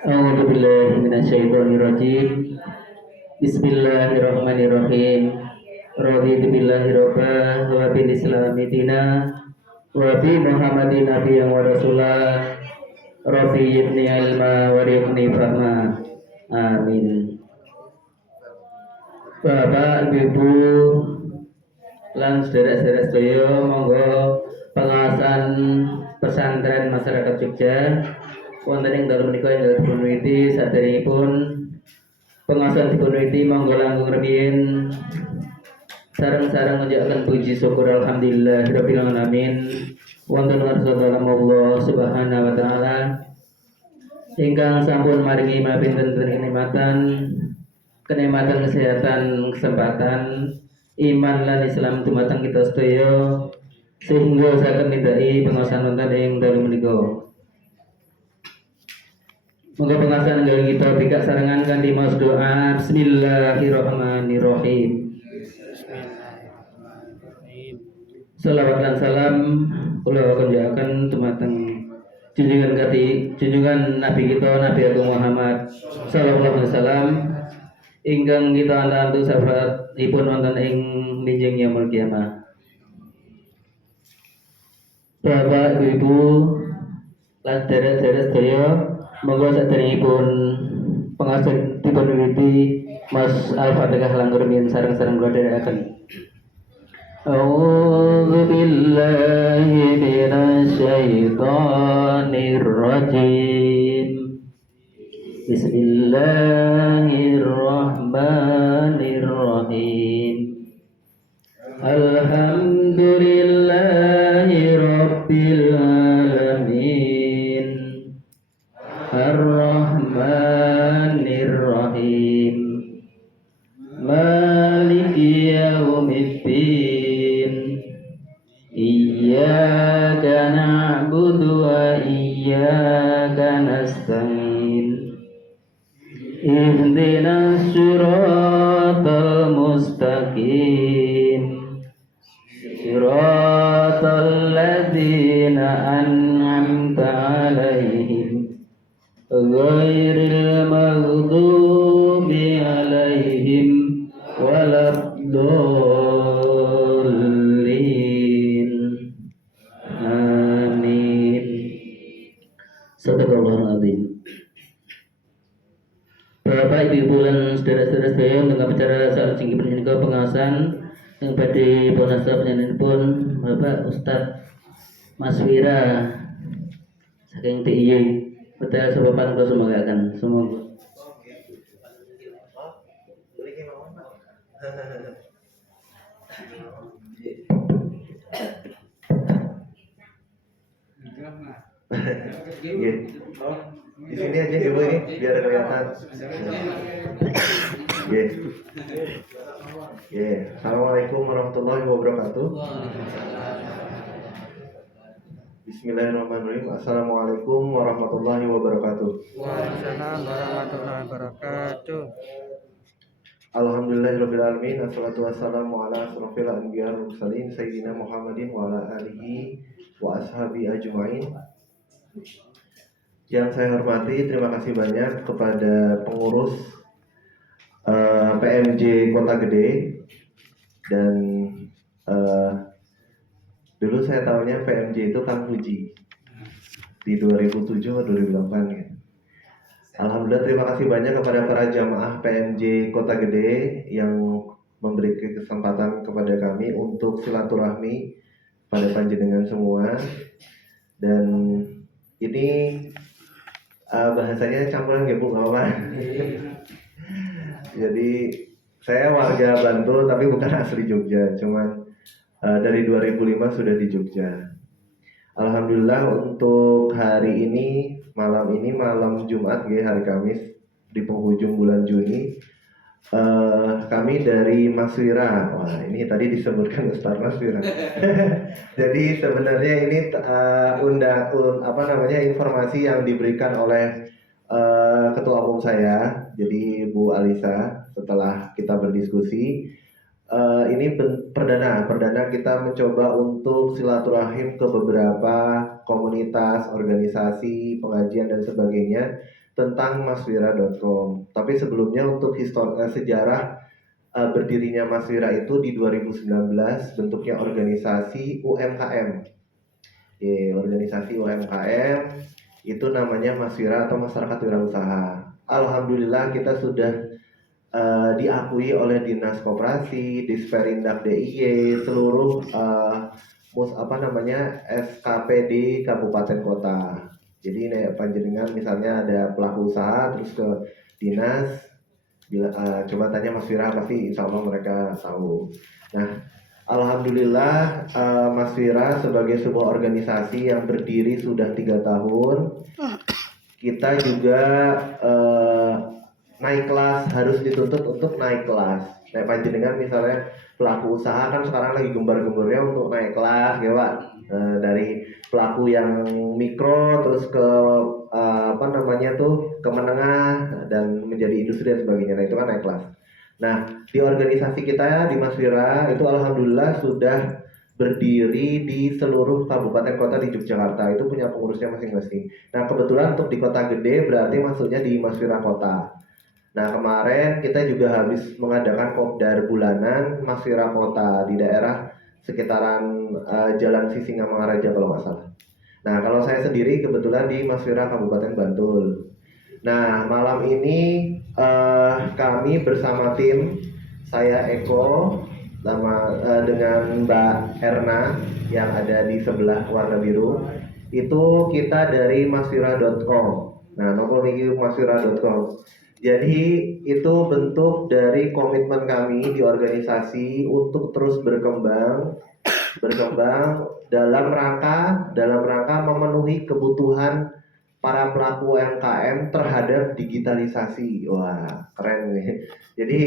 A'udzu billahi minasyaitonir rajim. Bismillahirrahmanirrahim. Raditu billahi robba wa bil islami dina wa bi Muhammadin nabiyyan wa rasulah. Rabbi yibni ilma wa rifni fahma. Amin. Bapak, Ibu, lan saudara-saudara sedaya, monggo pengawasan pesantren masyarakat Jogja wonten ing dalem menika ing dipunwiti saderengipun pengawasan dipunwiti monggo langkung rumiyin sareng-sareng ngunjukaken puji syukur alhamdulillah rabbil alamin wonten warsa dalam Allah Subhanahu wa taala ingkang sampun maringi mapinten kenikmatan kesehatan kesempatan iman lan Islam dumateng kita sedaya sehingga saged nindaki pengawasan wonten ing dalem menika. Moga pengawasan kalian kita bika sarengan kanthi maos doa Bismillahirrahmanirrahim. Salawat dan salam kula kunjungaken dumateng junjungan Nabi kita Nabi Agung Muhammad sallallahu alaihi wasallam ingkang kita antu sahabatipun wonten ing linjing yaumul kiamah. Bapak, Ibu, lan saudara-saudara sedaya, monggo saderengipun pengawasan dipunwiwiti Mas Al-Fatihah langkung rumiyin sareng-sareng kula dherekaken. A'udzu billahi minasy syaithanir rajim. Bismillahirrahmanirrahim. Alhamdulillahi rabbil alamin. Ar-Rahmanir Rahim. Maliki yaumiddin. Iyyaka na'budu wa iyyaka nasta'in. Ihdinas siratal mustaqim. Siratal ladzina an'amta 'alaihim ghairil maghdubi 'alaihim waladdallin. Amin. Sadaqallahul azim. Bapak, Ibu, dan saudara-saudara saya dengan bicara saat tinggi pendidikan pengawasan yang pada bonasa penyanyi pun Bapak Ustadz Mas Wira saking TIY betul sebapan kau semoga akan semoga di sini aja dulu ini biar kelihatan. Assalamualaikum warahmatullahi wabarakatuh. Bismillahirrahmanirrahim. Assalamualaikum warahmatullahi wabarakatuh. Waalaikumsalam warahmatullahi wabarakatuh. Alhamdulillahirabbil alamin. Wassalatu wassalamu ala asrofil anbiya wal mursalin sayyidina Muhammadin wa ala alihi wa ashabi ajmain. Yang saya hormati, terima kasih banyak kepada pengurus PMJ Kota Gede dan dulu saya tahunya PMJ itu Kang Fuji di 2007 atau 2008 ya. Alhamdulillah, terima kasih banyak kepada para jamaah PMJ Kota Gede yang memberi kesempatan kepada kami untuk silaturahmi pada panjenengan semua. Dan ini bahasanya campuran ya Bu, apa? Jadi saya warga Bantul tapi bukan asli Jogja, cuman dari 2005 sudah di Jogja. Alhamdulillah untuk hari ini malam Jumat hari Kamis di penghujung bulan Juni, kami dari Mas Wira. Wah, ini tadi disebutkan Ustaz Mas Wira. Jadi sebenarnya ini informasi yang diberikan oleh ketua umum saya, jadi Bu Alisa, setelah kita berdiskusi perdana kita mencoba untuk silaturahim ke beberapa komunitas, organisasi, pengajian dan sebagainya tentang maswira.com. Tapi sebelumnya untuk sejarah berdirinya Maswira itu di 2019 bentuknya organisasi UMKM. Organisasi UMKM itu namanya Maswira atau Masyarakat Wirausaha. Alhamdulillah kita sudah diakui oleh Dinas Koperasi, Disperindak DIY, seluruh SKPD kabupaten kota. Jadi panjenengan misalnya ada pelaku usaha terus ke dinas, coba tanya Mas Wira pasti insya Allah mereka tahu. Nah, alhamdulillah Mas Wira sebagai sebuah organisasi yang berdiri sudah 3 tahun, kita juga naik kelas, harus dituntut untuk naik kelas. Nah, panjenengan misalnya pelaku usaha kan sekarang lagi gembar-gembornya untuk naik kelas, ya Pak. Dari pelaku yang mikro terus ke ke menengah dan menjadi industri dan sebagainya. Nah, itu kan naik kelas. Nah, di organisasi kita di Maswira itu alhamdulillah sudah berdiri di seluruh kabupaten kota di Yogyakarta. Itu punya pengurusnya masing-masing. Nah, kebetulan untuk di kota gede berarti maksudnya di Maswira kota. Nah, kemarin kita juga habis mengadakan kopdar bulanan Maswira Kota di daerah sekitaran Jalan Sisingamangaraja kalau nggak salah. Nah, kalau saya sendiri kebetulan di Maswira Kabupaten Bantul. Nah, malam ini kami bersama tim, saya Eko dengan Mbak Erna yang ada di sebelah warna biru, itu kita dari maswira.com. Nah, nomor ini maswira.com. Jadi itu bentuk dari komitmen kami di organisasi untuk terus berkembang dalam rangka memenuhi kebutuhan para pelaku UMKM terhadap digitalisasi. Wah, keren nih. Jadi,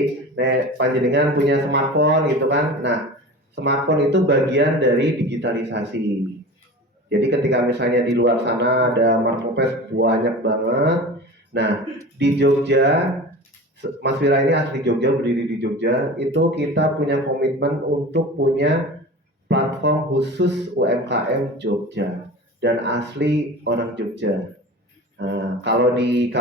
panjenengan punya smartphone gitu kan. Nah, smartphone itu bagian dari digitalisasi. Jadi ketika misalnya di luar sana ada marketplace banyak banget. Nah, di Jogja, Mas Wira ini asli Jogja, berdiri di Jogja, itu kita punya komitmen untuk punya platform khusus UMKM Jogja dan asli orang Jogja. Nah, kalau di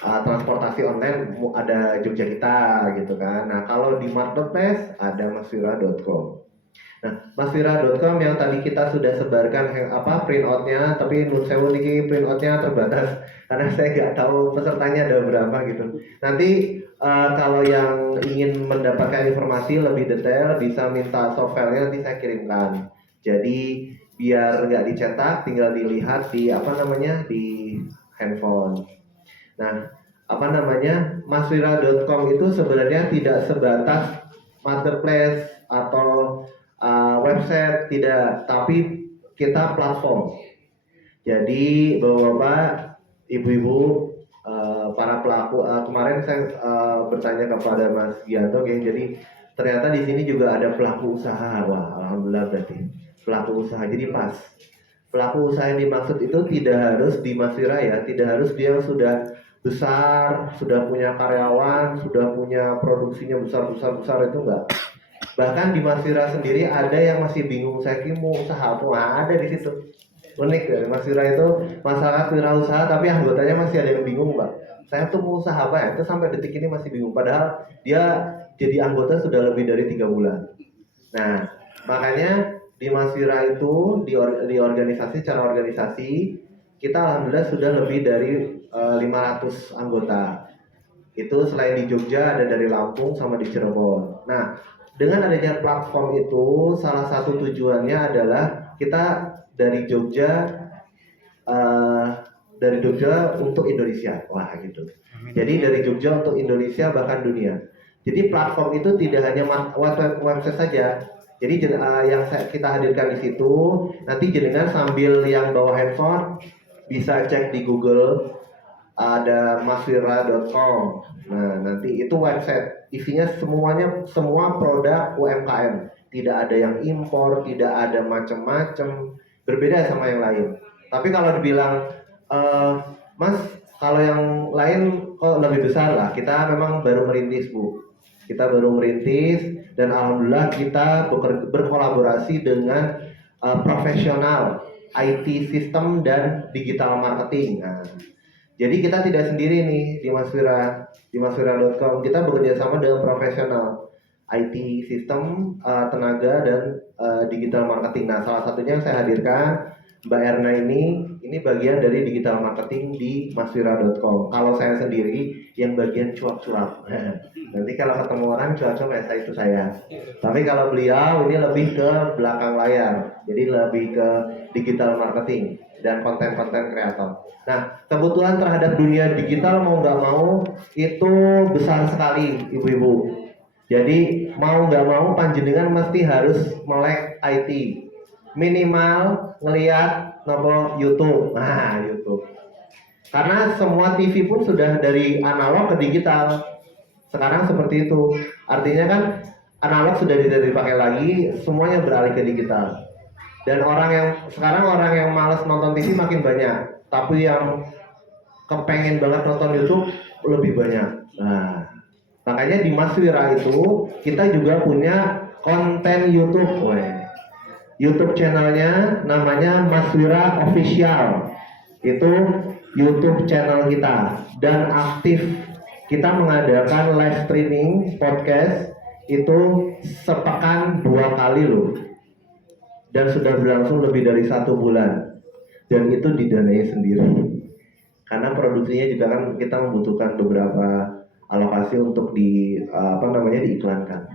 transportasi online ada Jogja kita gitu kan. Nah, kalau di marketplace ada maswira.com. Nah, maswira.com yang tadi kita sudah sebarkan print outnya, tapi nun sewu niki print outnya terbatas karena saya nggak tahu pesertanya ada berapa gitu. Nanti kalau yang ingin mendapatkan informasi lebih detail bisa minta softwarenya nanti saya kirimkan. Jadi biar nggak dicetak, tinggal dilihat di di handphone. Nah, maswira.com itu sebenarnya tidak sebatas marketplace atau website, tidak, tapi kita platform. Jadi bapak-bapak, ibu-ibu, para pelaku, kemarin saya bertanya kepada Mas Gianto, jadi ternyata di sini juga ada pelaku usaha. Wah, alhamdulillah berarti pelaku usaha. Jadi pas pelaku usaha yang dimaksud itu tidak harus di Maswira ya, tidak harus dia sudah besar, sudah punya karyawan, sudah punya produksinya besar itu enggak. Bahkan di Maswira sendiri ada yang masih bingung, saya mau usaha apa? Ada di situ. Unik ya, Maswira itu masyarakat wirausaha tapi anggotanya masih ada yang bingung, Pak. Saya tuh mau usaha apa ya? Itu sampai detik ini masih bingung. Padahal dia jadi anggota sudah lebih dari 3 bulan. Nah, makanya di Maswira itu di organisasi, secara organisasi kita alhamdulillah sudah lebih dari 500 anggota. Itu selain di Jogja ada dari Lampung sama di Cirebon. Nah, dengan adanya platform itu salah satu tujuannya adalah kita dari Jogja untuk Indonesia. Wah, gitu. Jadi dari Jogja untuk Indonesia bahkan dunia. Jadi platform itu tidak hanya website saja. Jadi yang kita hadirkan di situ, nanti jenengan sambil yang bawa handphone bisa cek di Google, ada maswira.com. Nah, nanti itu website, isinya semua produk UMKM. Tidak ada yang impor, tidak ada macam-macam, berbeda sama yang lain. Tapi kalau dibilang, Mas, kalau yang lain kok lebih besar lah, kita memang baru merintis, Bu. Kita baru merintis dan alhamdulillah kita berkolaborasi dengan profesional IT sistem dan digital marketing. Nah, jadi kita tidak sendiri nih di Maswira, di maswira.com. Kita bekerja sama dengan profesional IT sistem, tenaga dan digital marketing. Nah, salah satunya yang saya hadirkan Mbak Erna ini bagian dari digital marketing di maswira.com. Kalau saya sendiri yang bagian cuap-cuap. Nanti kalau ketemu orang cuap-cuap itu saya. Tapi kalau beliau ini lebih ke belakang layar. Jadi lebih ke digital marketing dan konten-konten kreator. Nah, kebutuhan terhadap dunia digital mau nggak mau itu besar sekali, ibu-ibu. Jadi mau nggak mau panjenengan mesti harus melek IT. Minimal ngelihat nomor YouTube. Nah, YouTube. Karena semua TV pun sudah dari analog ke digital. Sekarang seperti itu. Artinya kan analog sudah tidak dipakai lagi, semuanya beralih ke digital. Dan sekarang orang yang malas nonton TV makin banyak, tapi yang kepengen banget nonton YouTube lebih banyak. Nah, makanya di Maswira itu kita juga punya konten YouTube. YouTube channelnya namanya Maswira Official. Itu YouTube channel kita dan aktif. Kita mengadakan live streaming podcast itu sepekan 2 kali loh. Dan sudah berlangsung lebih dari 1 bulan. Dan itu didanai sendiri. Karena produksinya juga kan kita membutuhkan beberapa alokasi untuk diiklankan.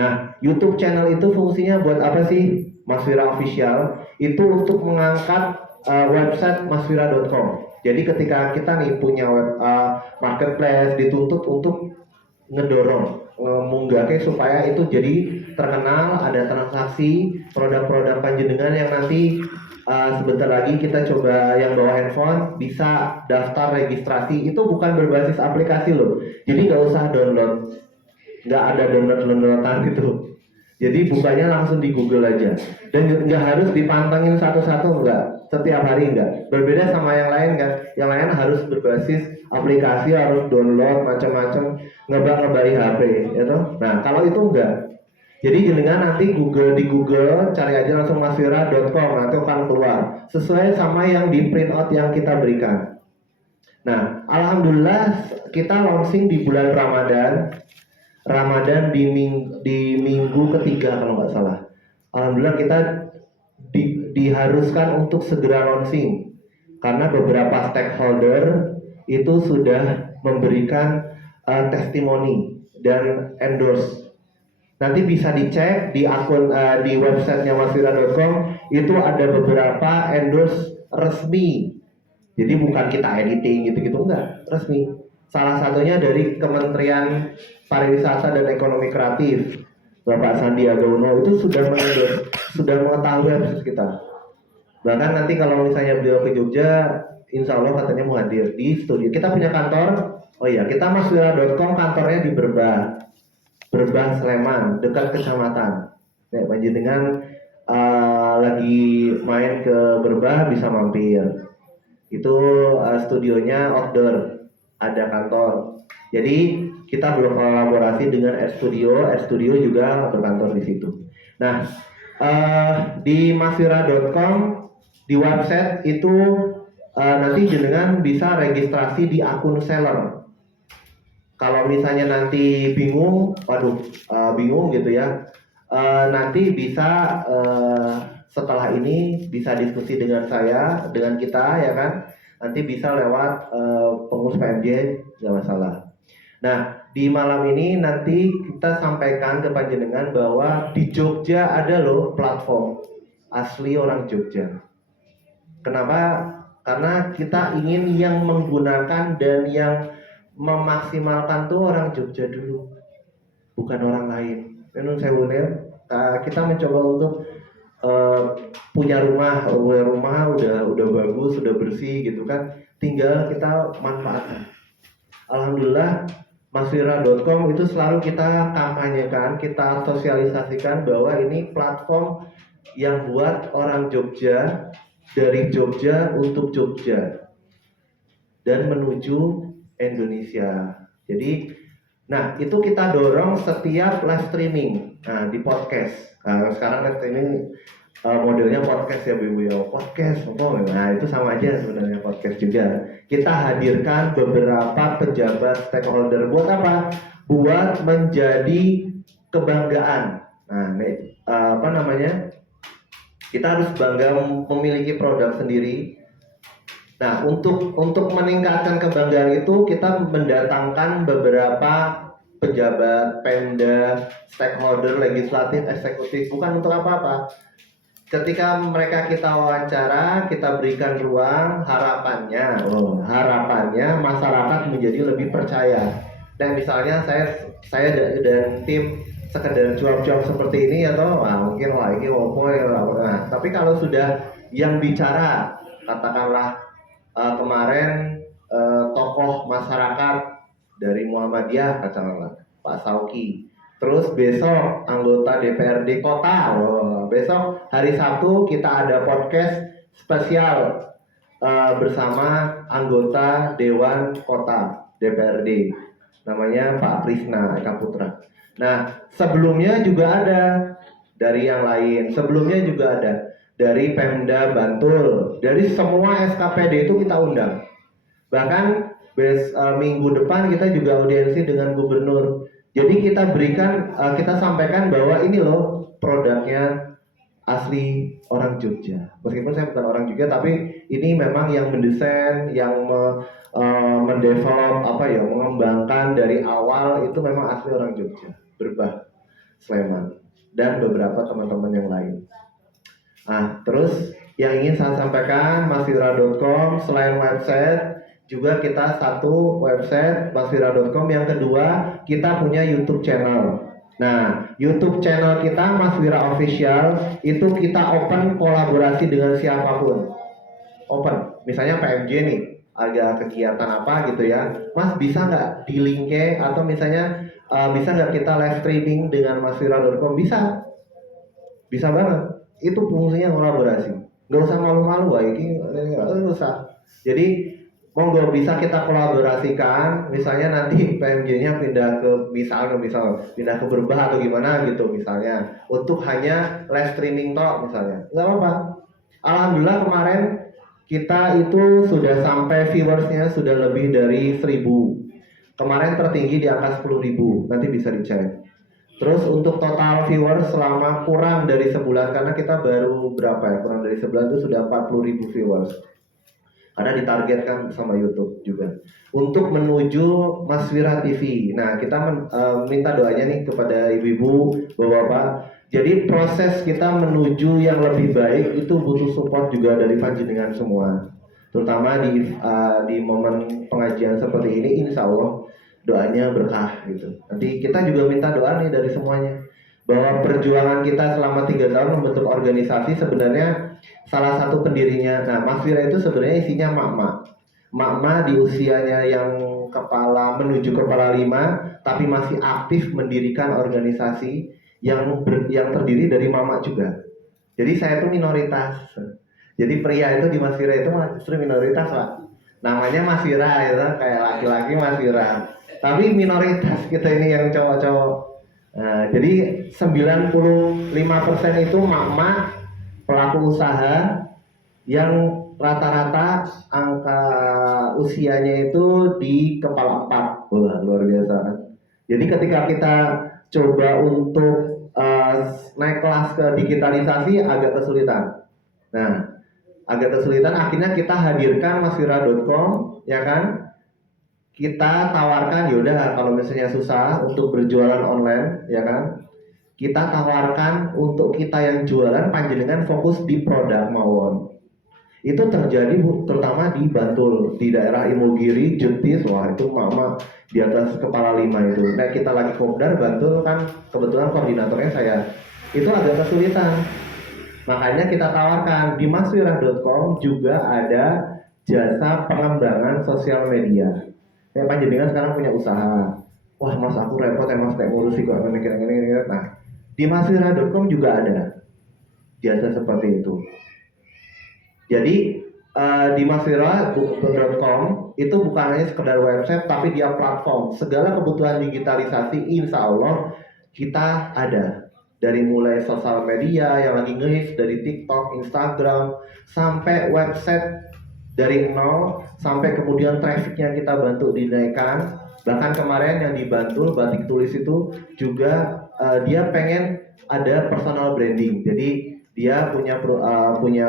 Nah, YouTube channel itu fungsinya buat apa sih? Maswira Official itu untuk mengangkat website maswira.com. Jadi ketika kita nih punya marketplace dituntut untuk ngedorong, mengunggahnya supaya itu jadi terkenal, ada transaksi produk-produk panjenengan yang nanti sebentar lagi kita coba yang bawa handphone bisa daftar registrasi. Itu bukan berbasis aplikasi loh. Jadi nggak usah download, nggak ada downloadan itu. Jadi bukanya langsung di Google aja dan nggak harus dipantengin satu-satu, enggak, setiap hari enggak. Berbeda sama yang lain kan, yang lain harus berbasis aplikasi, harus download macam-macam, ngebak-ngebai HP, gitu. Nah kalau itu enggak. Jadi jenengan nanti di Google cari aja langsung maswira.com, nanti akan keluar sesuai sama yang di print out yang kita berikan. Nah alhamdulillah kita launching di bulan Ramadan di minggu ketiga kalau nggak salah. Alhamdulillah kita diharuskan untuk segera launching karena beberapa stakeholder itu sudah memberikan testimoni dan endorse. Nanti bisa dicek di akun di websitenya maswira.com itu ada beberapa endorse resmi. Jadi bukan kita editing gitu-gitu, enggak, resmi. Salah satunya dari Kementerian Pariwisata dan Ekonomi Kreatif, Bapak Sandiaga Uno itu sudah mengetahui website kita. Bahkan nanti kalau misalnya beliau ke Jogja, insya Allah katanya mau hadir di studio. Kita punya kantor, kita maswira.com kantornya di Berbah Sleman, dekat kecamatan. Nek panjenengan lagi main ke Berbah bisa mampir. Itu studionya outdoor, ada kantor. Jadi kita belum kolaborasi dengan Air Studio juga berkantor di situ. Nah, di maswira.com di website itu nanti jenengan bisa registrasi di akun seller. Kalau misalnya nanti bingung gitu ya, nanti bisa setelah ini bisa diskusi dengan saya, dengan kita ya kan. Nanti bisa lewat pengurus PMJ, nggak masalah. Nah, di malam ini nanti kita sampaikan ke panjenengan bahwa di Jogja ada loh platform asli orang Jogja. Kenapa? Karena kita ingin yang menggunakan dan yang memaksimalkan tuh orang Jogja dulu, bukan orang lain. Menurut saya kita mencoba untuk punya rumah udah bagus, udah bersih gitu kan, tinggal kita manfaatkan. Alhamdulillah maswira.com itu selalu kita kampanyekan, kita sosialisasikan bahwa ini platform yang buat orang Jogja, dari Jogja untuk Jogja dan menuju Indonesia. Jadi Nah, itu kita dorong setiap live streaming. Nah, di podcast. Nah, sekarang live streaming modelnya podcast ya, Bu ya. Podcast, nah itu sama aja sebenarnya podcast juga. Kita hadirkan beberapa pejabat stakeholder buat apa? Buat menjadi kebanggaan. Nah, apa namanya? Kita harus bangga memiliki produk sendiri. Nah, untuk meningkatkan kebanggaan itu kita mendatangkan beberapa pejabat, pemda, stakeholder, legislatif, eksekutif, bukan untuk apa-apa. Ketika mereka kita wawancara, kita berikan ruang, harapannya masyarakat menjadi lebih percaya. Dan misalnya saya dan tim sekedar cuap-cuap seperti ini atau mungkin ini opo ya. Nah, tapi kalau sudah yang bicara, katakanlah kemarin tokoh masyarakat dari Muhammadiyah katakanlah Pak Sauki, terus besok anggota DPRD kota, besok hari Sabtu kita ada podcast spesial bersama anggota Dewan Kota DPRD namanya Pak Prisna Eka Putra. Nah, sebelumnya juga ada dari yang lain, sebelumnya juga ada dari Pemda Bantul, dari semua SKPD itu kita undang. Bahkan minggu depan kita juga audiensi dengan gubernur. Jadi kita berikan, kita sampaikan bahwa ini loh produknya asli orang Jogja. Meskipun saya bukan orang Jogja, tapi ini memang yang mendesain, yang mendevelop mengembangkan dari awal itu memang asli orang Jogja, Berbah, Sleman, dan beberapa teman-teman yang lain. Nah, terus yang ingin saya sampaikan, masvira.com selain website, juga kita satu website masvira.com, yang kedua kita punya YouTube channel. Nah, YouTube channel kita Masvira Official itu kita open kolaborasi dengan siapapun. Open, misalnya PMJ nih, ada kegiatan apa gitu ya, Mas bisa nggak di link-nya, atau misalnya bisa nggak kita live streaming dengan masvira.com? Bisa banget. Itu fungsinya kolaborasi, nggak usah malu-malu, nggak usah. Jadi monggo bisa kita kolaborasikan, misalnya nanti PMJ-nya pindah ke misal pindah ke Berbah atau gimana gitu misalnya, untuk hanya live streaming toh misalnya, nggak apa-apa. Alhamdulillah kemarin kita itu sudah sampai viewersnya sudah lebih dari 1.000. Kemarin tertinggi di angka 10.000, nanti bisa dicek. Terus untuk total viewers selama kurang dari sebulan, karena kita baru kurang dari sebulan itu sudah 40.000 viewers. Karena ditargetkan sama YouTube juga untuk menuju Masvira TV. Nah, kita minta doanya nih kepada ibu-ibu, bapak-bapak. Jadi proses kita menuju yang lebih baik itu butuh support juga dari panjenengan semua. Terutama di momen pengajian seperti ini, insya Allah doanya berkah gitu. Nanti kita juga minta doa nih dari semuanya, bahwa perjuangan kita selama 3 tahun membentuk organisasi sebenarnya salah satu pendirinya. Nah, Masvira itu sebenarnya isinya mak-mak di usianya yang menuju kepala 5, tapi masih aktif mendirikan organisasi yang terdiri dari mama juga. Jadi saya itu minoritas. Jadi pria itu di Masvira itu justru minoritas, Pak. Namanya Masvira itu kayak laki-laki Masvira. Tapi minoritas kita ini yang cowok-cowok. Nah, jadi 95% itu mak-mak pelaku usaha yang rata-rata angka usianya itu di kepala 4. Wah, luar biasa kan. Jadi ketika kita coba untuk naik kelas ke digitalisasi agak kesulitan. Nah, agak kesulitan, akhirnya kita hadirkan masvira.com, ya kan? Kita tawarkan, yaudah kalau misalnya susah untuk berjualan online, ya kan, kita tawarkan untuk kita yang jualan panjenengan fokus di produk mawon. Itu terjadi terutama di Bantul, di daerah Imogiri, Jetis, wah itu mama di atas kepala 5 itu. Nah, kita lagi kopdar Bantul kan, kebetulan koordinatornya saya, itu agak kesulitan. Makanya kita tawarkan di masvira.com juga ada jasa pengembangan sosial media. Kayak panjenengan sekarang punya usaha, wah mas aku repot ya mas kayak ngurusi kok ini. Nah, di masvira.com juga ada jasa seperti itu. Jadi di maswira.com itu bukan hanya sekedar website, tapi dia platform. Segala kebutuhan digitalisasi, insya Allah kita ada. Dari mulai sosial media yang lagi ngehits, dari TikTok, Instagram, sampai website dari nol, sampai kemudian trafficnya kita bantu dinaikkan. Bahkan kemarin yang dibantu Batik Tulis itu juga dia pengen ada personal branding. Jadi dia punya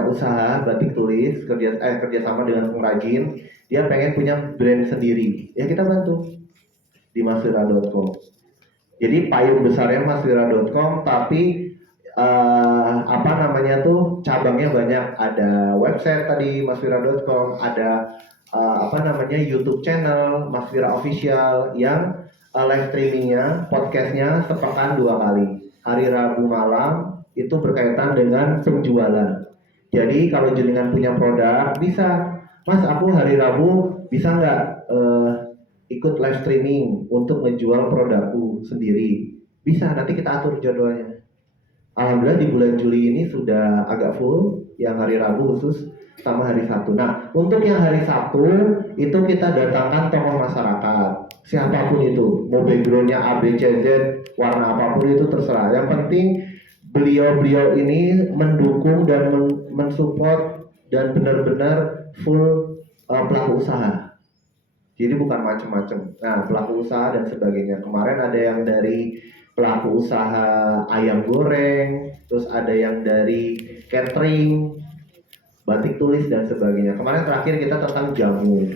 usaha batik tulis kerjasama dengan pengrajin. Dia pengen punya brand sendiri. Ya kita bantu di maswira.com. Jadi payung besarnya maswira.com, tapi apa namanya tuh cabangnya banyak. Ada website tadi maswira.com, ada apa namanya YouTube channel Maswira Official yang live streamingnya, podcastnya sepekan 2 kali. Hari Rabu malam itu berkaitan dengan penjualan. Jadi kalau jenengan punya produk, bisa, Mas aku hari Rabu bisa nggak ikut live streaming untuk menjual produkku sendiri? Bisa, nanti kita atur jadwalnya. Alhamdulillah di bulan Juli ini sudah agak full, yang hari Rabu khusus sama hari Sabtu. Nah, untuk yang hari Sabtu itu kita datangkan tokoh masyarakat, siapapun itu, mau backgroundnya A, B, C, Z, warna apapun itu terserah. Yang penting beliau-beliau ini mendukung dan mensupport dan benar-benar full pelaku usaha. Jadi bukan macam-macam. Nah, pelaku usaha dan sebagainya. Kemarin ada yang dari pelaku usaha ayam goreng, terus ada yang dari catering, batik tulis dan sebagainya. Kemarin terakhir kita tentang jamu,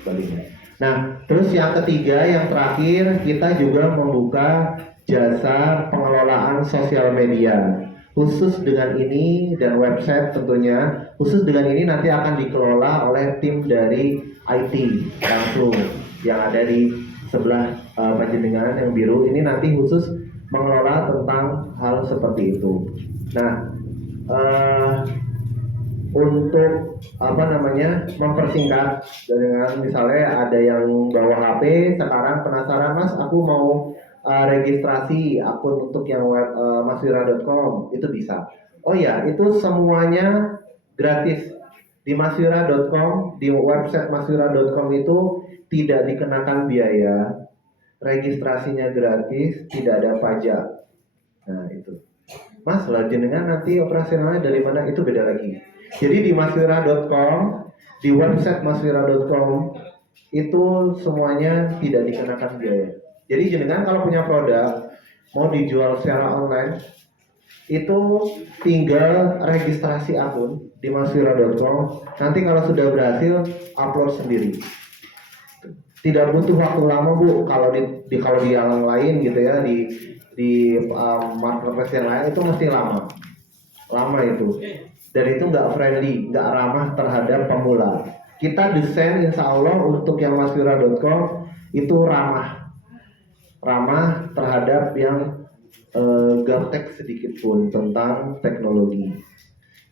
sebagainya. Nah, terus yang ketiga, yang terakhir kita juga membuka jasa pengelolaan sosial media. Khusus dengan ini dan website tentunya, khusus dengan ini nanti akan dikelola oleh tim dari IT langsung yang ada di sebelah panjenengan yang biru ini nanti khusus mengelola tentang hal seperti itu. Nah, untuk apa namanya mempersingkat dengan misalnya ada yang bawa HP sekarang penasaran, Mas aku mau registrasi akun untuk yang web maswira.com, itu bisa. Oh ya, itu semuanya gratis di maswira.com, di website maswira.com itu tidak dikenakan biaya, registrasinya gratis, tidak ada pajak. Nah itu, Mas lah jenengan nanti operasionalnya dari mana, itu beda lagi. Jadi di maswira.com, di website maswira.com itu semuanya tidak dikenakan biaya. Jadi jenengan kalau punya produk mau dijual secara online itu tinggal registrasi akun di maswira.com. Nanti kalau sudah berhasil upload sendiri. Tidak butuh waktu lama Bu. Kalau di yang lain gitu ya, di marketplace yang lain itu mesti lama itu. Dan itu nggak friendly, nggak ramah terhadap pemula. Kita desain insya Allah untuk yang maswira.com itu ramah terhadap yang gaptek sedikit pun tentang teknologi.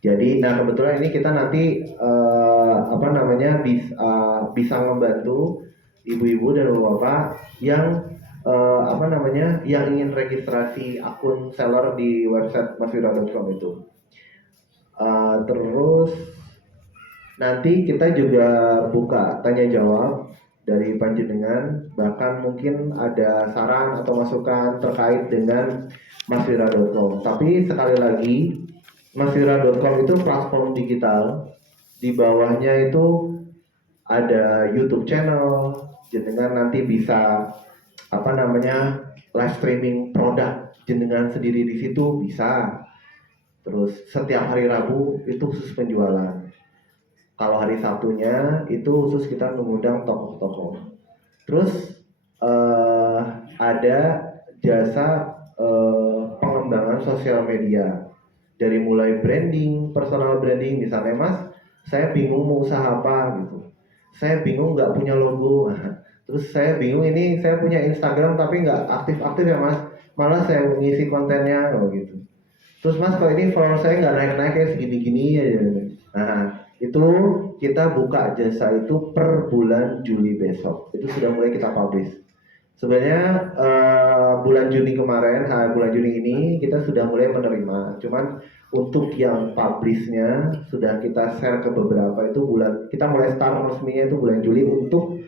Jadi, nah kebetulan ini kita nanti apa namanya bisa membantu ibu-ibu dan bapak yang apa namanya yang ingin registrasi akun seller di website maswira.com itu. Terus nanti kita juga buka tanya jawab dari panjenengan, bahkan mungkin ada saran atau masukan terkait dengan maswira.com. Tapi sekali lagi maswira.com itu platform digital, di bawahnya itu ada YouTube channel, jenengan nanti bisa apa namanya live streaming produk jenengan sendiri di situ bisa. Terus setiap hari Rabu itu khusus penjualan. Kalau hari Sabtunya itu khusus kita mengundang tokoh-tokoh. Terus ada jasa pengembangan sosial media. Dari mulai branding, personal branding, misalnya Mas, saya bingung mau usaha apa gitu. Saya bingung nggak punya logo. Terus saya bingung ini saya punya Instagram tapi nggak aktif-aktif ya Mas. Malah saya mengisi kontennya gitu. Terus Mas kalau ini follower saya nggak naik-naik kayak segini-gini aja. Nah itu kita buka jasa itu per bulan Juli besok. Itu sudah mulai kita publish. Sebenarnya bulan Juni kemarin, bulan Juni ini kita sudah mulai menerima. Cuman untuk yang publishnya sudah kita share ke beberapa itu kita mulai start resminya itu bulan Juli untuk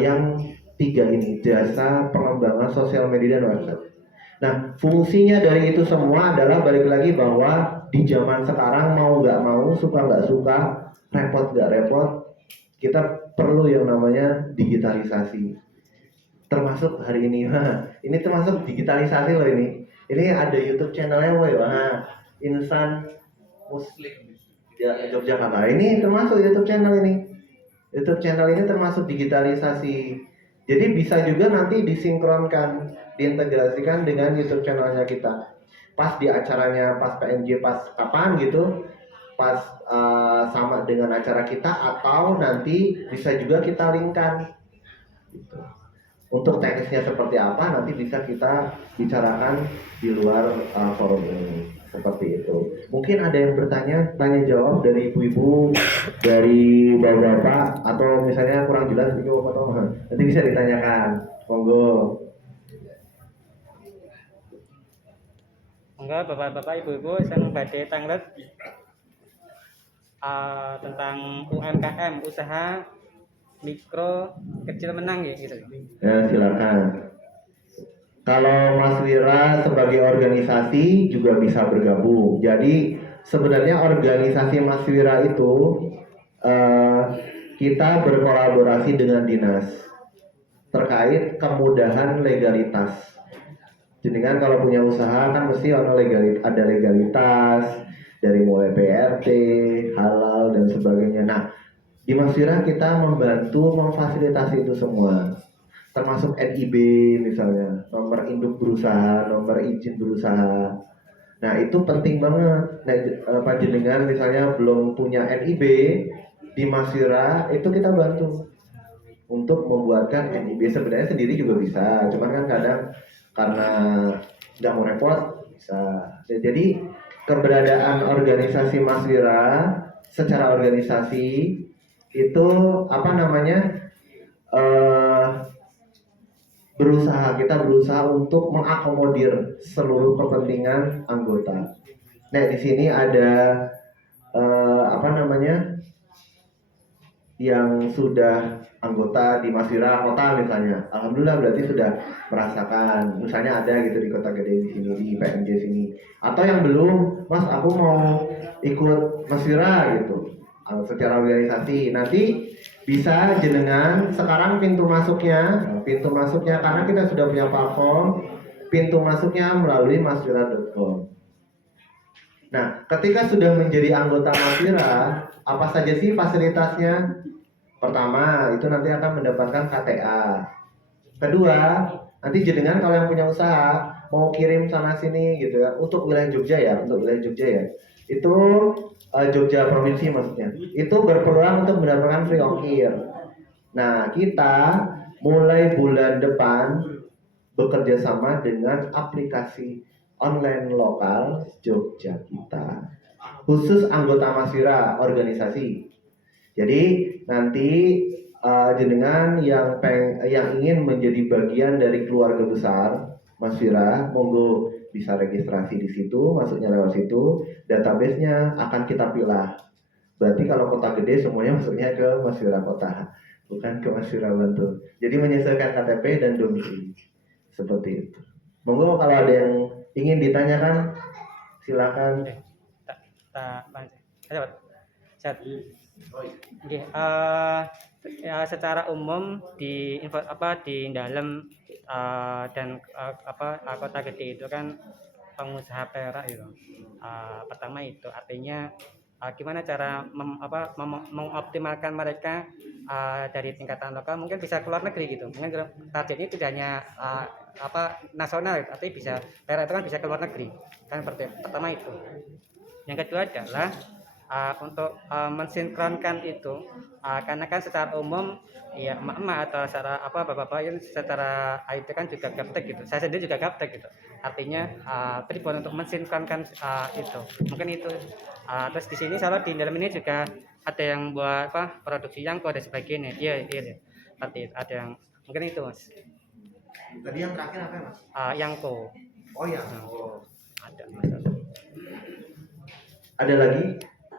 yang 3 ini, jasa pengembangan sosial media dan website. Nah, fungsinya dari itu semua adalah balik lagi bahwa di zaman sekarang mau nggak mau, suka nggak suka, repot nggak repot, kita perlu yang namanya digitalisasi. Termasuk hari ini, ini termasuk digitalisasi loh ini. Ini ada YouTube channelnya, woy, Insan Muslim Yogyakarta. Ini termasuk YouTube channel ini. YouTube channel ini termasuk digitalisasi. Jadi bisa juga nanti disinkronkan, diintegrasikan dengan YouTube channelnya kita. Pas di acaranya, pas PNJ, pas kapan gitu, pas sama dengan acara kita, atau nanti bisa juga kita linkkan. Gitu. Untuk teknisnya seperti apa nanti bisa kita bicarakan di luar forum ini. Seperti itu. Mungkin ada yang bertanya, tanya jawab dari ibu-ibu, dari bapak-bapak, atau misalnya kurang jelas itu apa nanti bisa ditanyakan. Monggo. Enggak, bapak-bapak, ibu-ibu, sang badhe tanglet tentang UMKM, usaha mikro kecil menang ya gitu. Ya, silakan. Kalau Mas Wira sebagai organisasi juga bisa bergabung. Jadi sebenarnya organisasi Mas Wira itu kita berkolaborasi dengan dinas terkait kemudahan legalitas. Jadi kan kalau punya usaha kan mesti ada legalitas dari mulai PRT, halal dan sebagainya. Nah, di Mas Wira kita membantu memfasilitasi itu semua. Termasuk NIB misalnya, nomor induk berusaha, nomor izin berusaha. Nah itu penting banget. Nah, panjenengan misalnya belum punya NIB di Masira, itu kita bantu untuk membuatkan NIB. Sebenarnya sendiri juga bisa, cuman kan kadang karena nggak mau repot bisa. Jadi keberadaan organisasi Masira secara organisasi itu apa namanya? Kita berusaha untuk mengakomodir seluruh kepentingan anggota. Nah di sini ada apa namanya yang sudah anggota di Masira Kota misalnya, alhamdulillah berarti sudah merasakan. Misalnya ada gitu di Kota Gede di sini di PMJ sini. Atau yang belum, Mas aku mau ikut Masira gitu, secara organisasi. Nanti bisa jenengan sekarang pintu masuknya karena kita sudah punya platform, pintu masuknya melalui maswira.com. Nah, ketika sudah menjadi anggota Maswira, apa saja sih fasilitasnya? Pertama, itu nanti akan mendapatkan KTA. Kedua, nanti jenengan kalau yang punya usaha mau kirim sana sini gitu ya, untuk wilayah Jogja ya, itu Jogja provinsi maksudnya, itu berpeluang untuk mendapatkan free ongkir. Nah kita mulai bulan depan bekerja sama dengan aplikasi online lokal Jogja kita, khusus anggota Maswira organisasi. Jadi nanti jenengan yang ingin menjadi bagian dari keluarga besar Maswira, monggo bisa registrasi di situ, masuknya lewat situ, database-nya akan kita pilih. Berarti kalau kota gede semuanya masuknya ke Maswira Kota, bukan ke Maswira Bantul. Jadi menyesuaikan KTP dan domisili. Seperti itu. Monggo kalau ada yang ingin ditanyakan silakan. Ya, secara umum di dalam dan kota gede itu kan pengusaha perak itu. Pertama itu artinya gimana cara mengoptimalkan mereka dari tingkatan lokal, mungkin bisa keluar negeri gitu. Mungkin targetnya tidak hanya nasional, tapi bisa perak itu kan bisa keluar negeri. Kan pertama itu. Yang kedua adalah untuk mensinkronkan itu, karena kan secara umum ya emak-emak atau secara bapak-bapak yang secara IT kan juga gaptek gitu. Saya sendiri juga gaptek gitu. Artinya tribun untuk mensinkronkan itu. Mungkin itu. Terus di sini salah di dalam ini juga ada yang buat produksi yang ada sebagainya. Iya. Seperti itu. Ada yang mungkin itu, Mas. Tadi yang terakhir apa ya Mas? Yangko. Oh ya. Ada Mas. Ada lagi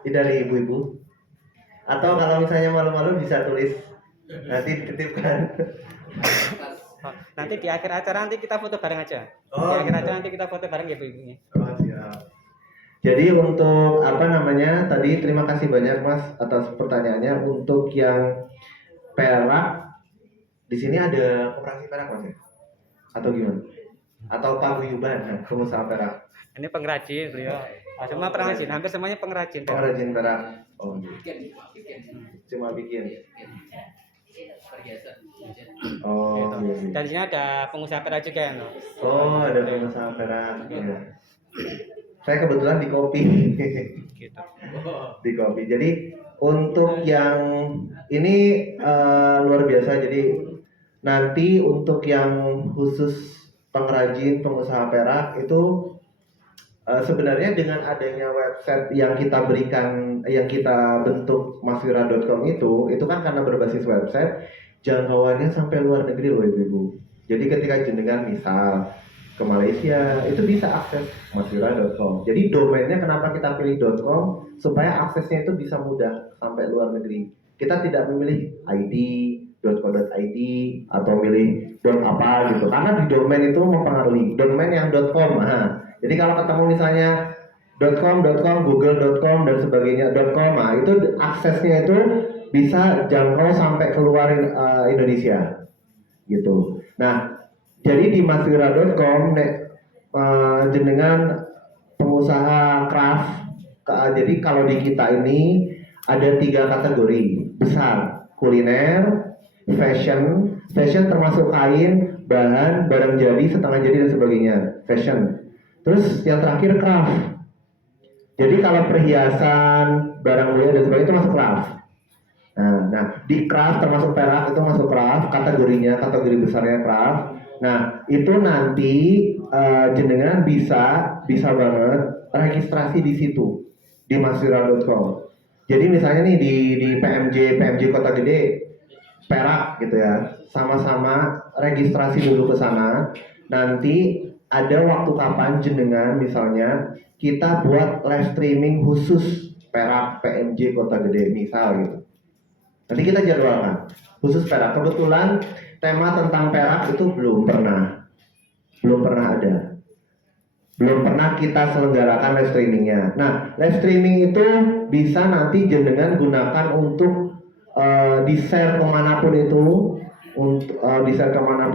dari ibu-ibu? Atau kalau misalnya malu-malu bisa tulis nanti dititipkan. Oh, nanti di akhir acara nanti kita foto bareng aja. Oh, Di akhir gitu. acara nanti kita foto bareng ya Bu ibunya. Oh, siap. Jadi untuk apa namanya tadi terima kasih banyak Mas atas pertanyaannya. Untuk yang perak di sini ada koperasi perak Mas ya? Atau gimana? Atau paguyuban pengusaha perak? Ini pengrajin beliau. Semua pengrajin, hampir semuanya pengrajin. Pengrajin perak. Oh, cuma bikin. Oh, Gitu. iya, iya. Dan di sini ada pengusaha perak juga ya. No? Oh, ada pengusaha perak. Ya. Saya kebetulan di kopi. Gitu. Di kopi. Jadi untuk yang ini luar biasa. Jadi nanti untuk yang khusus pengrajin pengusaha perak itu sebenarnya dengan adanya website yang kita berikan, yang kita bentuk maswira.com itu kan karena berbasis website, jangkauannya sampai luar negeri loh ibu-ibu. Jadi ketika jenengan misal ke Malaysia itu bisa akses maswira.com. Jadi domainnya kenapa kita pilih .com supaya aksesnya itu bisa mudah sampai luar negeri. Kita tidak memilih id, .co.id atau milih apa gitu. Karena di domain itu mempengaruhi. Domain yang .com. Jadi kalau ketemu misalnya .com, google.com dan sebagainya .com, itu aksesnya itu bisa jangkau sampai keluar Indonesia gitu. Nah, jadi di maswira.com jenengan pengusaha craft, jadi kalau di kita ini ada 3 kategori besar: kuliner, fashion termasuk kain, bahan, barang jadi, setengah jadi dan sebagainya, fashion. Terus yang terakhir craft. Jadi kalau perhiasan, barang mulia dan sebagainya itu masuk craft. Nah, di craft termasuk perak itu masuk craft, kategori besarnya craft. Nah, itu nanti jenengan bisa banget registrasi di situ di maswira.com. Jadi misalnya nih di PMJ Kota Gede perak gitu ya, sama-sama registrasi dulu ke sana. Nanti ada waktu kapan jenengan misalnya kita buat live streaming khusus perak PMJ Kota Gede misal gitu. Nanti kita jadwalkan khusus perak. Kebetulan tema tentang perak itu belum pernah ada. Belum pernah kita selenggarakan live streamingnya. Nah, live streaming itu bisa nanti jenengan gunakan untuk di-share kemanapun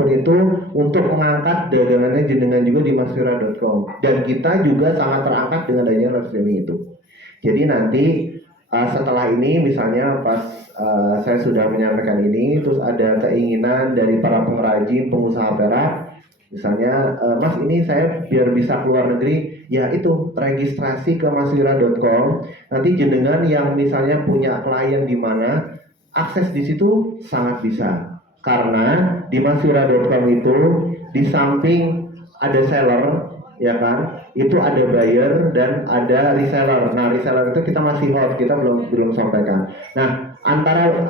itu, untuk mengangkat dagangannya jenengan juga di maswira.com. Dan kita juga sangat terangkat dengan adanya live streaming itu. Jadi nanti setelah ini misalnya pas saya sudah menyampaikan ini, terus ada keinginan dari para pengrajin pengusaha perak, misalnya Mas ini saya biar bisa keluar negeri, ya itu registrasi ke maswira.com. Nanti jenengan yang misalnya punya klien di mana, akses di situ sangat bisa. Karena di maswira.com itu di samping ada seller, ya kan, itu ada buyer dan ada reseller. Nah, reseller itu kita masih hot, kita belum sampaikan. Nah, antara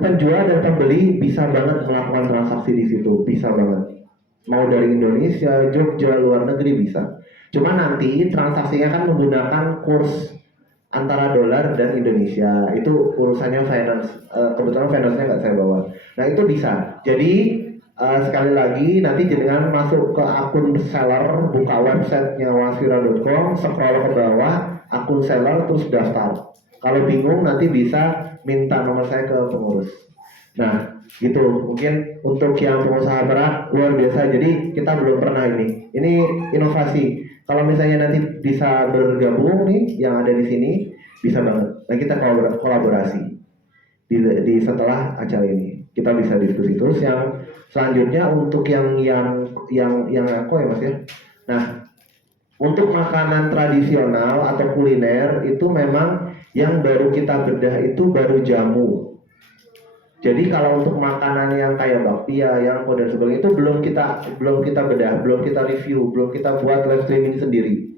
penjual dan pembeli bisa banget melakukan transaksi di situ, bisa banget. Mau dari Indonesia, Jogja, luar negeri bisa. Cuma nanti transaksinya kan menggunakan kurs antara dolar dan Indonesia. Itu urusannya finance. Kebetulan finance-nya nggak saya bawa. Nah, itu bisa. Jadi sekali lagi nanti jenengan masuk ke akun seller, buka websitenya maswira.com, scroll ke bawah, akun seller, terus daftar. Kalau bingung nanti bisa minta nomor saya ke pengurus. Nah, gitu. Mungkin untuk yang pengusaha perak luar biasa. Jadi kita belum pernah ini. Ini inovasi. Kalau misalnya nanti bisa bergabung nih yang ada di sini, bisa banget. Nah, kita kolaborasi di setelah acara ini. Kita bisa diskusi terus. Yang selanjutnya untuk yang aku ya Mas ya. Nah, untuk makanan tradisional atau kuliner itu memang yang baru kita bedah itu baru jamu. Jadi kalau untuk makanan yang kayak bakpia, yang dan sebagainya itu belum kita bedah, belum kita review, belum kita buat live streaming sendiri.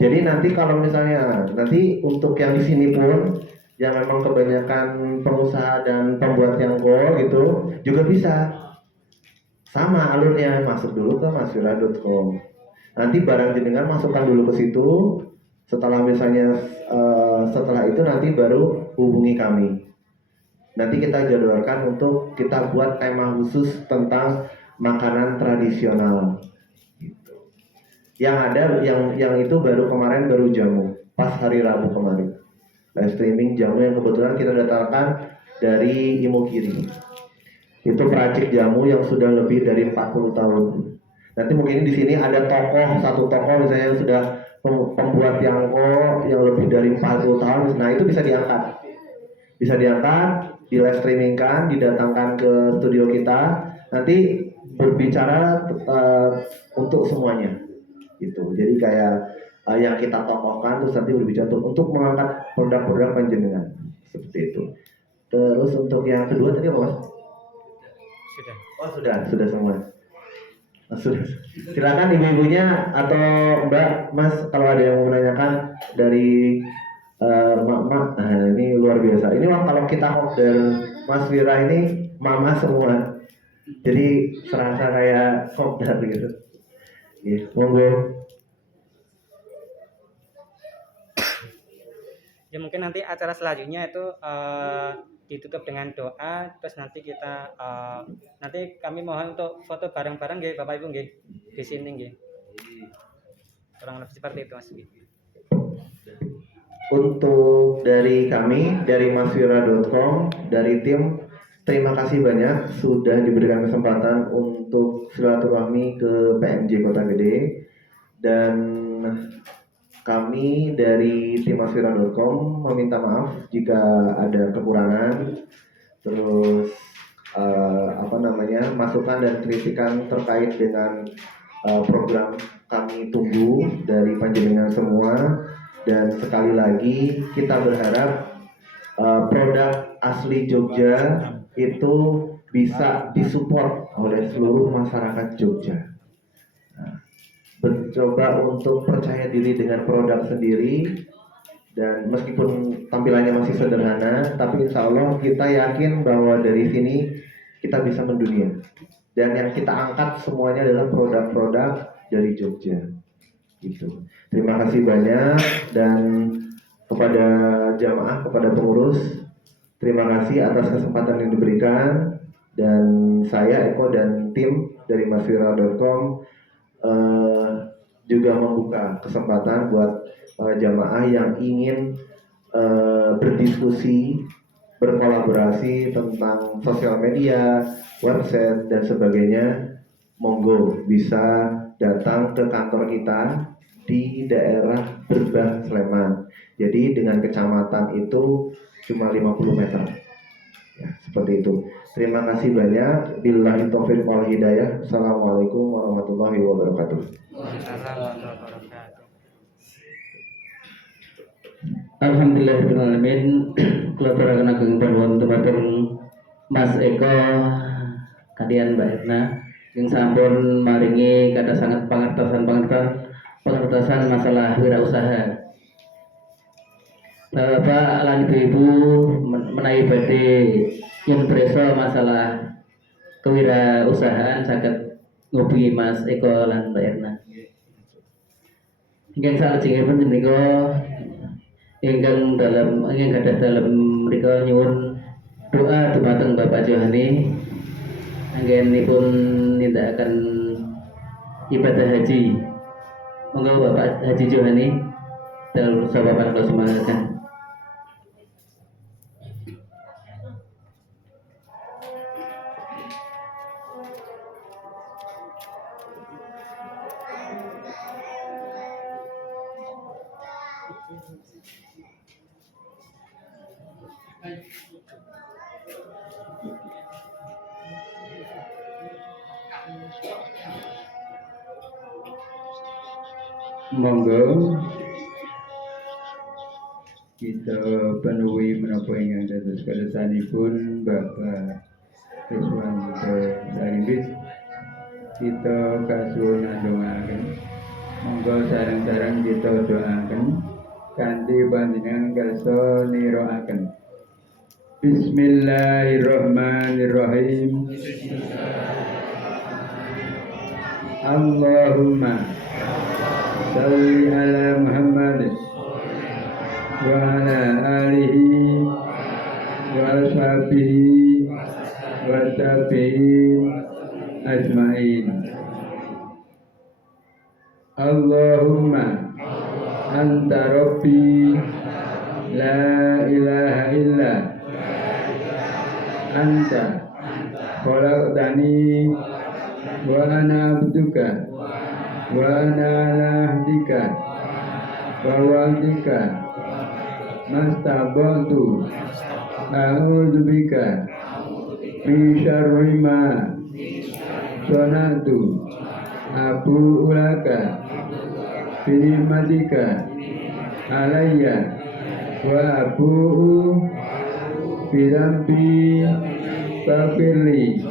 Jadi nanti kalau misalnya nanti untuk yang di sini pun yang memang kebanyakan pengusaha dan pembuat yang gitu juga bisa. Sama alurnya, masuk dulu ke masfira.com. Nanti barang jenengan masukkan dulu ke situ. Setelah misalnya setelah itu nanti baru hubungi kami. Nanti kita jadwalkan untuk kita buat tema khusus tentang makanan tradisional. Gitu. Yang ada yang itu baru kemarin baru jamu, pas hari Rabu kemarin. Live streaming jamu yang kebetulan kita datangkan dari Imogiri. Itu peracik jamu yang sudah lebih dari 40 tahun. Nanti mungkin di sini ada satu tokoh misalnya yang sudah pembuat yangko yang lebih dari 40 tahun. Nah, itu bisa diangkat. Bisa diangkat, di live streamingkan, didatangkan ke studio kita. Nanti berbicara untuk semuanya. Gitu. Jadi kayak yang kita tokohkan terus nanti berbicara untuk mengangkat produk-produk panjenengan. Seperti itu. Terus untuk yang kedua tadi apa, Mas? Sudah. Oh, sudah semua. Sudah. Silakan ibu-ibunya atau Mbak, Mas, kalau ada yang mau menanyakan dari mak-mak. Nah, ini luar biasa. Ini kalau kita order Mas Wira ini mama semua. Jadi serasa kayak kopdar gitu. Ya, monggo. Ya mungkin nanti acara selanjutnya itu ditutup dengan doa, terus nanti kita nanti kami mohon untuk foto bareng-bareng nggih Bapak Ibu nggih di sini nggih. Kurang lebih seperti itu Mas. Untuk dari kami, dari maswira.com, dari tim, terima kasih banyak sudah diberikan kesempatan untuk silaturahmi ke PMJ Kota Gede. Dan kami dari tim maswira.com meminta maaf jika ada kekurangan, terus masukan dan kritikan terkait dengan program kami tunggu dari panjenengan semua. Dan sekali lagi kita berharap produk asli Jogja itu bisa disupport oleh seluruh masyarakat Jogja. Mencoba untuk percaya diri dengan produk sendiri, dan meskipun tampilannya masih sederhana, tapi insya Allah kita yakin bahwa dari sini kita bisa mendunia. Dan yang kita angkat semuanya adalah produk-produk dari Jogja. Gitu. Terima kasih banyak, dan kepada jamaah, kepada pengurus, terima kasih atas kesempatan yang diberikan. Dan saya Eko dan tim dari maswira.com juga membuka kesempatan buat jamaah yang ingin berdiskusi, berkolaborasi tentang sosial media, website dan sebagainya. Monggo bisa datang ke kantor kita di daerah Berbah, Sleman. Jadi dengan kecamatan itu cuma 50 meter. Ya, seperti itu. Terima kasih banyak. Billahi taufiq wal hidayah. Assalamualaikum warahmatullahi wabarakatuh. Alhamdulillahirrahmanirrahim. Kula aturaken ageng panuwun dumateng Mas Eko kalian Mbak Etna yang sampun maringi kata sangat pengertasan masalah wirausaha. Bapak lan Ibu menawi badhe yen presa masalah kewirausahaan saged ngubungi Mas Eko lan Mbak Etna. Ingkang salajengipun menika ingkang gadah dalam mriku nyuwun doa dumateng Bapak Johani anggenipun nindakaken ibadah haji. Monggo Bapak Haji Johani dalam sahabat kula semangatkan. Monggo kita penuhi menapa ingkang dados kersanipun Bapak Ridwan Sarimbit. Kita kasuwun ndongaaken. Monggo sareng-sareng kita doaken kanthi panjenengan kersa niraaken. Bismillahirrahmanirrahim. Allahumma salli ala Muhammad wa ala alihi wa ashabihi wa tabi'in ajma'in. Allahumma anta rabbi la ilaha illa anta khalaqtani wa ana abduka wa ana ala ahdika wa wa'dika mastabatu a'udzu bika min syarri ma sanatu abu ulaka binimatika alayya wa abu'u birambi fafirli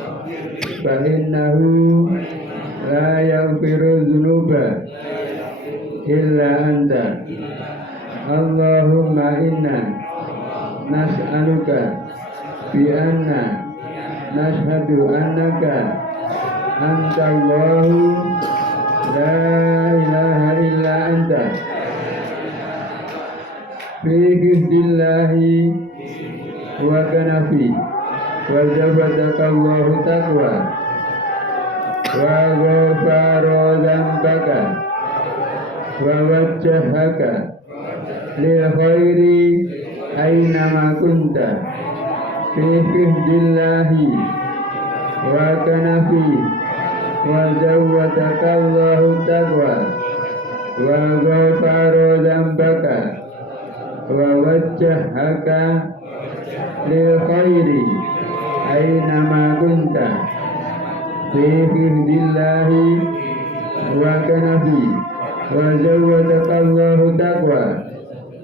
fa innahu la yaghfiru dzunuba illa anta. Allahumma inna nas'aluka bi anna nashhadu annaka anta Allahu la ilaha illa anta fi hifdillahi wa kanafi wa jabataka Allahu taqwa wa ghafara dzambaka wa wajjahaka lil khairi aina ma kunta fi hifdillahi wa kanafi wa jabataka Allahu taqwa wa ghafara dzambaka wa wajjahaka lil khairi aina ma kunta fi hifdillahi wa kanafi wa zawwadaka Allahu taqwa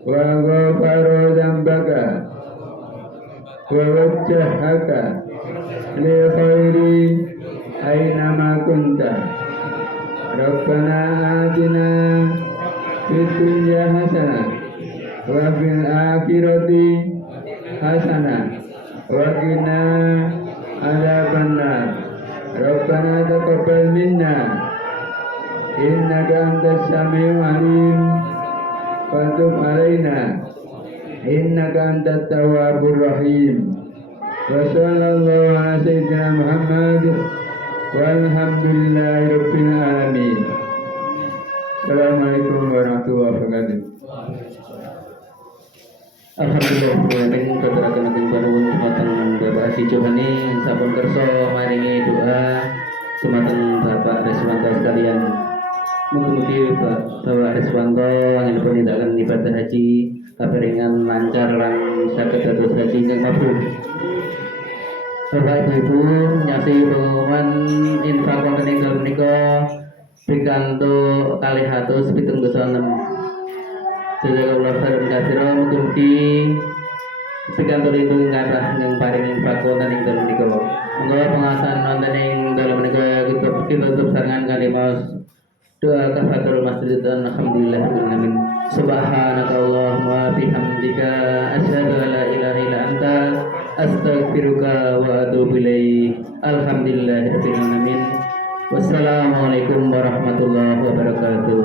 wa ghafara dzambaka wa wajjahaka lil khairi aina ma kunta. Rabbana atina fid dunya hasanah wa fil akhirati hasanah wa qina adzabannar. Rabbana taqabbal minna innaka antas samiul alim wa tub alaina innaka antat tawwabur rahim. Wa sallallahu ala sayyidina Muhammad walhamdulillahi rabbil alamin. Assalamualaikum warahmatullahi wabarakatuh. Alhamdulillah, katuraken ageng panuwun dumateng Bapak Haji Johani sampun kersa maringi doa dumateng Bapak Reswanto sekalian. Mugi-mugi Bapak Reswanto anggenipun nindakaken ibadah haji kapiringan lancar lan saged dados haji ingkang mabrur. Bapak Ibu nyasi pengumuman infak wonten ing dalem menika pikantuk 276. Jazakallahu khairan katsiran. Mugi-mugi pikantuk rindu kathah ingkang paring infak wonten ing dalem menika. Monggo pengawasan wonten ing dalem menika kita tutup sarengan kalimat doa kafatul masjid dan alhamdulillahirabbil alamin. Subhanakallahumma bihamdika asyhadu an la ilaha illa anta astaghfiruka wa atubu ilaik. Alhamdulillahirabbil alamin. Wassalamualaikum warahmatullahi wabarakatuh.